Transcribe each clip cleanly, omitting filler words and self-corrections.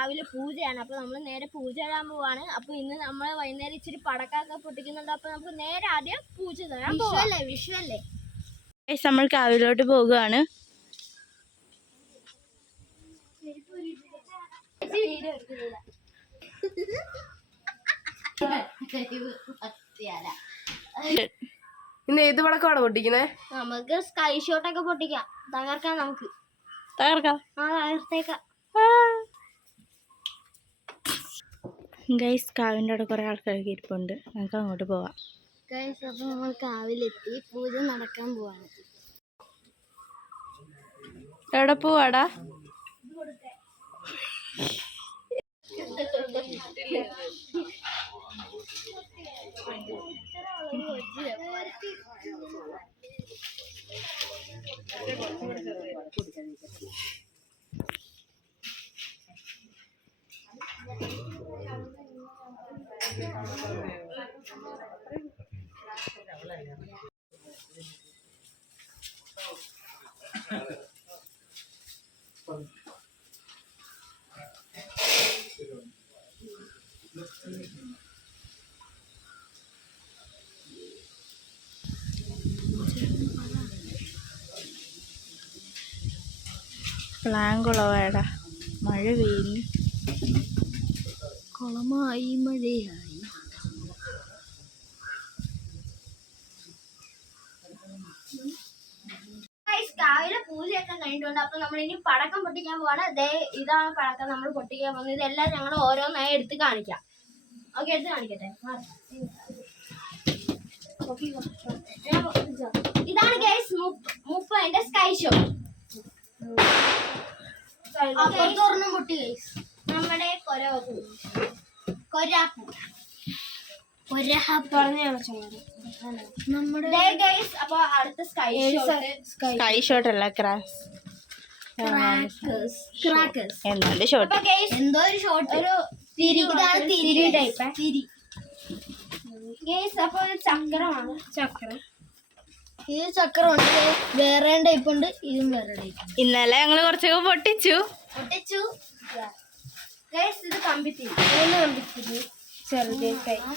രാവിലെ പൂജയാണ്. അപ്പോൾ നമ്മൾ നേരെ പൂജ ഇടാൻ പോവാണ്. അപ്പോൾ ഇന്ന് നമ്മൾ വൈകുന്നേരം ഇച്ചിരി പടക്കമൊക്കെ പൊട്ടിക്കുന്നുണ്ട്. അപ്പോൾ നമുക്ക് നേരെ ആദ്യം പൂജ തരാം. വിഷുവല്ലേ നമ്മൾ കാവിലോട്ട് പോകുകയാണ്. ഇന്ന് ഏത് പടക്കമാണ് പൊട്ടിക്കുന്നത്? നമുക്ക് സ്കൈ ഷോട്ടൊക്കെ പൊട്ടിക്കാം. തകർക്കാം. നമുക്ക് തകർത്തേക്കാം. ഗൈസ് കാവിൻ്റെ അവിടെ കുറേ ആൾക്കാരൊക്കെ ഇരിപ്പുണ്ട്. നമുക്ക് അങ്ങോട്ട് പോവാം. ഗൈസ് അപ്പോൾ നമ്മൾ കാവിലെത്തി പൂജ നടക്കാൻ പോവാണ്. എവിടെ പോവാടാ? പ്ലാൻ കുളവാടാ. മഴ പെയ്യുന്നു. കുളമായി മഴയായി. രാവിലെ പൂജയൊക്കെ കഴിഞ്ഞിട്ടുണ്ട്. അപ്പൊ നമ്മൾ ഇനി പടക്കം പൊട്ടിക്കാൻ പോവാണ്. ഇതാണ് പടക്കം നമ്മൾ പൊട്ടിക്കാൻ പോകുന്നത്. ഇതെല്ലാം ഞങ്ങൾ ഓരോന്നായി എടുത്ത് കാണിക്കാം. ഓക്കെ, എടുത്ത് കാണിക്കട്ടെ. ഇതാണ് ഗൈസ് 30 സ്കൈ ഷോ. പൊട്ടി ഗൈസ് നമ്മുടെ അപ്പൊ അടുത്ത സ്കൈ ഷോട്ട് അല്ല, ക്രാസ് എന്നാലും ഷോട്ട്. എന്തോ ഒരു ഷോട്ട്, ഒരു തിരി ടൈപ്പ് തിരി. അപ്പൊ ചക്രമാണ്. ഈ ചക്രമുണ്ട്, വേറെ ടൈപ്പ് ഉണ്ട്, ഇതും വേറെ ടൈപ്പ്. ഇന്നലെ ഞങ്ങള് കുറച്ചൊക്കെ പൊട്ടിച്ചു. ഇത് കമ്പിത്തിരി, 3 കമ്പിത്തിരി,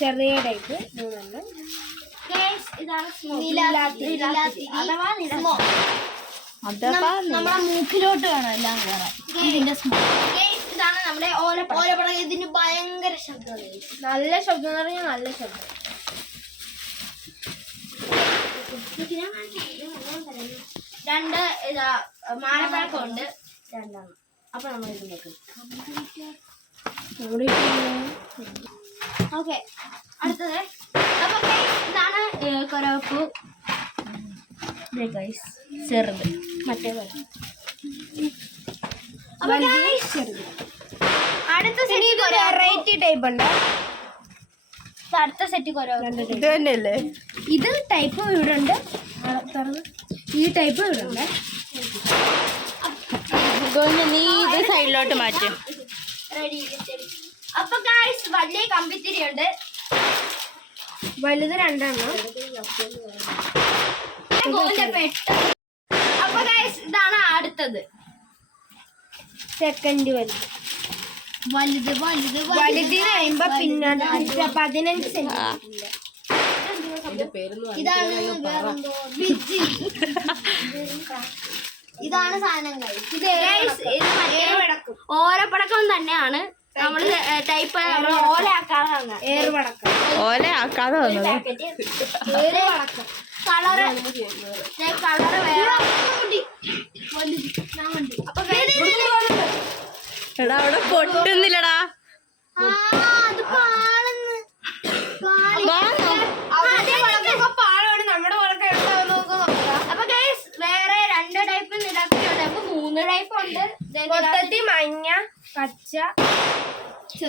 ചെറിയ ടൈപ്പ് 3. ഇതാണ് നമ്മുടെ മൂക്കിലോട്ട് വേണം എല്ലാം കയറാൻ. ഇതാണ് നമ്മുടെ ഓലപ്പടക്കം. ഇതിന് ഭയങ്കര ശബ്ദം, നല്ല ശബ്ദം എന്ന് പറഞ്ഞാൽ നല്ല ശബ്ദം. രണ്ട് ഇതാ മാലപ്പഴക്കം ഉണ്ട്, 2. അപ്പൊ നമ്മൾ ഇത് നോക്കും. ഓക്കെ, അടുത്തത്. അപ്പൊ ഇതാണ് കൊരവപ്പൂ. ചെറുത്, മറ്റേ ചെറുത്. അടുത്ത സെറ്റ് വെറൈറ്റി ടൈപ്പ് ഉണ്ട്. അടുത്ത സെറ്റ് കൊരവപ്പൂ ഇത് തന്നെയല്ലേ? ഇത് ടൈപ്പ് ഇവിടെ ഉണ്ട്, ഈ ടൈപ്പ് ഇവിടെ ഉണ്ട്. നീ ഇത് സൈഡിലോട്ട് മാറ്റും. അപ്പൊ ഗൈസ് വലിയ കമ്പിത്തിരി ഉണ്ട്, വലുത് 2 എണ്ണം. അപ്പൊ ഗൈസ് ഇതാണ് അടുത്തത്, സെക്കൻഡ് വലുത്. വലുതിന് കഴിയുമ്പോ പിന്നെ 15 സെന്റിമീറ്റർ. ഇതാണ് സാധനം. ഓലപ്പടക്കം തന്നെയാണ്. നമ്മള് ടൈപ്പ് ഓല ആക്കാതെ ഏറുപടക്കം. ഓല ആക്കാതെ വന്നത് കളറ് വേറെ. അപ്പൊ എടാ അവിടെ പൊട്ടുന്നില്ലടാ. അപ്പൊ വേറെ 2 ടൈപ്പ് നിലത്തിലുണ്ട്. അപ്പൊ 3 ടൈപ്പ് ഉണ്ട്. മഞ്ഞ, പച്ച.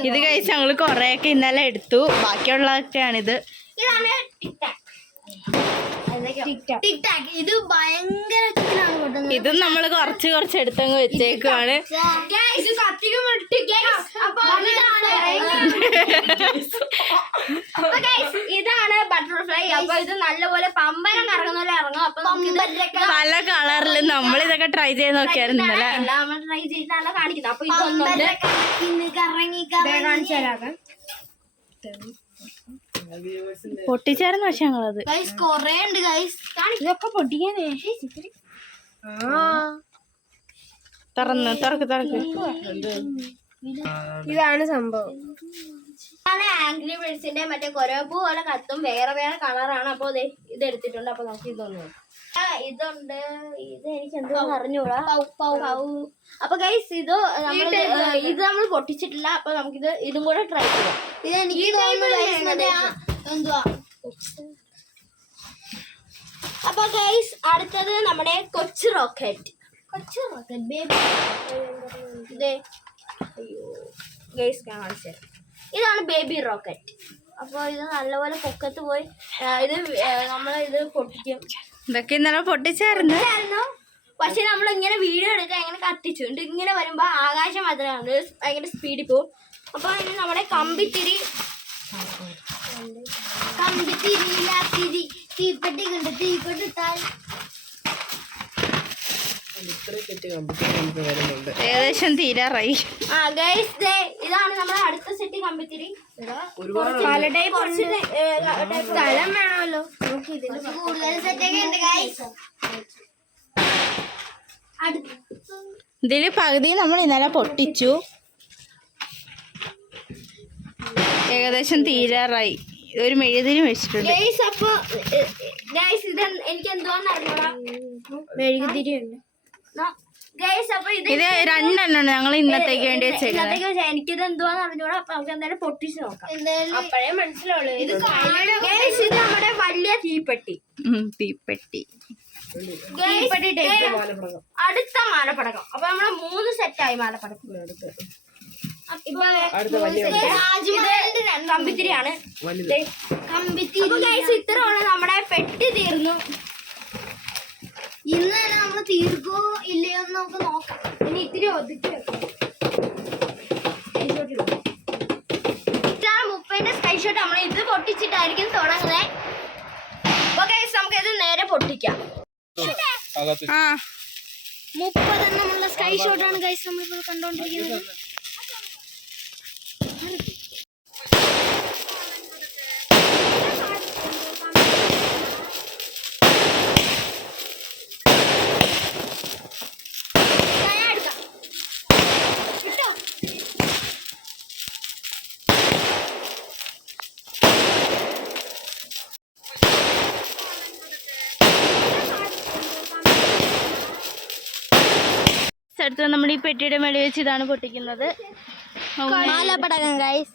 ഇത് കഴിച്ച് ഞങ്ങള് കൊറേയൊക്കെ ഇന്നലെ എടുത്തു. ബാക്കിയുള്ളതൊക്കെയാണിത്. ഇതാണ് ടിക് ടാക്. ഇത് ഭയങ്കര. ഇതും നമ്മള് കുറച്ച് എടുത്തങ്ങ് വെച്ചേക്കുവാണ്. ഇതാണ് ബട്ടർഫ്ലൈ. ട്രൈ. അപ്പൊ ഇത് നല്ലപോലെ പമ്പരം കറങ്ങുന്ന പോലെ ഇറങ്ങും. അപ്പൊ പല കളറിൽ നമ്മൾ ഇതൊക്കെ ട്രൈ ചെയ്ത് നോക്കിയായിരുന്നു ഇന്നലെ. എല്ലാം നമ്മൾ ട്രൈ ചെയ്തിട്ടാണ് കാണിക്കുന്നത്. അപ്പൊ ഇതൊന്നുണ്ട് കാണിച്ചു തരാം. പൊട്ടിച്ചായിരുന്നു പക്ഷെ ഞങ്ങളത് കൊറേ ഉണ്ട് ഗൈസ്. ഇതൊക്കെ പൊട്ടിക്കാനേ. തുറക്ക് ഇതാണ് സംഭവം. ആംഗ്രി ബേർഡ്സിന്റെ മറ്റേ കൊരപ്പൂ പോലെ കത്തും. വേറെ വേറെ കളറാണ്. അപ്പൊ ഇത് എടുത്തിട്ടുണ്ട്. അപ്പൊ നമുക്ക് ഇതൊന്നു ഇതുണ്ട്. ഇത് എനിക്ക് എന്തോ അറിഞ്ഞൂടാ. അപ്പൊ ഗൈസ് ഇത് നമ്മൾ പൊട്ടിച്ചിട്ടില്ല. അപ്പൊ നമുക്കിത് ഇതും കൂടെ ട്രൈ ചെയ്യാം. ഇത് എനിക്ക് എന്തുവാ. അപ്പൊ ഗൈസ് അടുത്തത് നമ്മുടെ കൊച്ചു റോക്കറ്റ്. ബേബി. ഇതേ അയ്യോ ഗൈസ് കാണിച്ചു. ഇതാണ് ബേബി റോക്കറ്റ്. അപ്പോൾ ഇത് നല്ലപോലെ പൊക്കത്ത് പോയി നമ്മൾ ഇത് പൊട്ടിക്കും. ഇതൊക്കെ ഇന്നലെ പൊട്ടിച്ചായിരുന്നു. പക്ഷെ നമ്മൾ ഇങ്ങനെ വീഡിയോ എടുക്കാൻ ഇങ്ങനെ കത്തിച്ചു ഇങ്ങനെ വരുമ്പോ ആകാശം മാത്രമാണ് ഭയങ്കര സ്പീഡിൽ പോകും. അപ്പൊ അതിന് നമ്മുടെ കമ്പിത്തിരി തീപ്പെട്ടി കണ്ട് തീപ്പെട്ടി ഇട്ടാൽ ഏകദേശം തീരാറായി. ഗൈസ് ഇതാണ് നമ്മുടെ അടുത്ത സെറ്റ് കമ്പിത്തിരി. സ്ഥലം വേണമല്ലോ നമുക്ക്. ഇതിന് കൂടുതൽ സെറ്റൊക്കെ ഉണ്ട് ഗൈസ്. ഇതില് പകുതി നമ്മൾ ഇന്നലെ പൊട്ടിച്ചു. ഏകദേശം തീരാറായി. ഒരു മെഴുതിരി വെച്ചിട്ടുണ്ട്. അപ്പൊ ഇത് എനിക്ക് എന്തോന്ന് അറിഞ്ഞൂടാ. മെഴുകുതിരി ഉണ്ട്. ഇത് രണ്ടെണ്ണം ഞങ്ങൾ ഇന്നത്തേക്ക് വേണ്ടി വെച്ചേക്കുന്നത്. എനിക്കിത് എന്തുവാന്ന് അറിഞ്ഞൂടാ. അപ്പൊ നമുക്ക് എന്തായാലും പൊട്ടിച്ച് നോക്കാം. അപ്പഴേ മനസ്സിലുള്ളൂ. ഇത് നമ്മുടെ വലിയ തീപ്പെട്ടി. അടുത്ത മാലപ്പടക്കം. അപ്പൊ നമ്മള് 3 സെറ്റായി മാലപ്പടക്കം. കമ്പിത്തിരിയാണ്. ഇത്രയാണ് നമ്മുടെ പെട്ടി തീർന്നു. ഇന്ന് തന്നെ നമ്മൾ തീർക്കോ ഇല്ലയോ എന്ന് നമുക്ക് നോക്കാം. ഇനി ഇത്തിരി ഒതുക്കി വെക്കാം. ഇതാണ് 30ന്റെ സ്കൈ ഷോട്ട്. നമ്മൾ ഇത് പൊട്ടിച്ചിട്ടായിരിക്കും തുടങ്ങുന്നത്. നമുക്ക് ഇത് നേരെ പൊട്ടിക്കാം. 30 സ്കൈ ഷോട്ടാണ് ഗൈസ് നമ്മളിപ്പോൾ കണ്ടോണ്ടിരിക്കുന്നത്. അടുത്ത് നമ്മുടെ ഈ പെട്ടിയുടെ മേളിൽ വെച്ച് ഇതാണ് പൊട്ടിക്കുന്നത്. മാലപ്പടക്കം ഗൈസ്.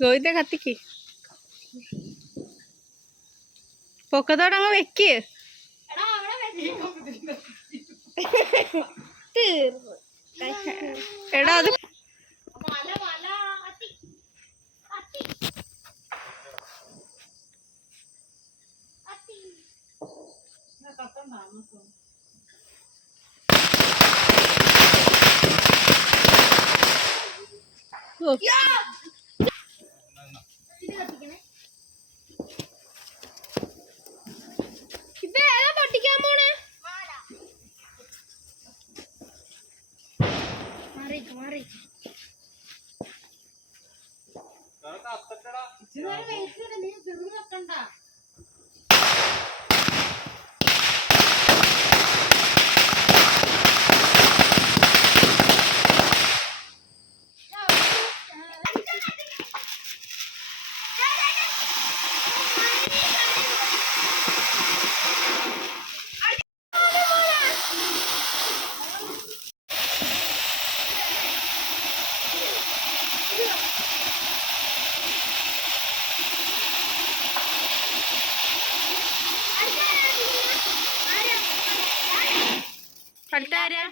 ഗോവിന്ദ കത്തിക്ക്. പൊക്കത്തോടങ്ങ് വെക്ക്. എടാ അത് പൊട്ടിക്കാൻ പോണേ. മാറി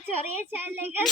ചെറിയ ചാനലിലേക്ക്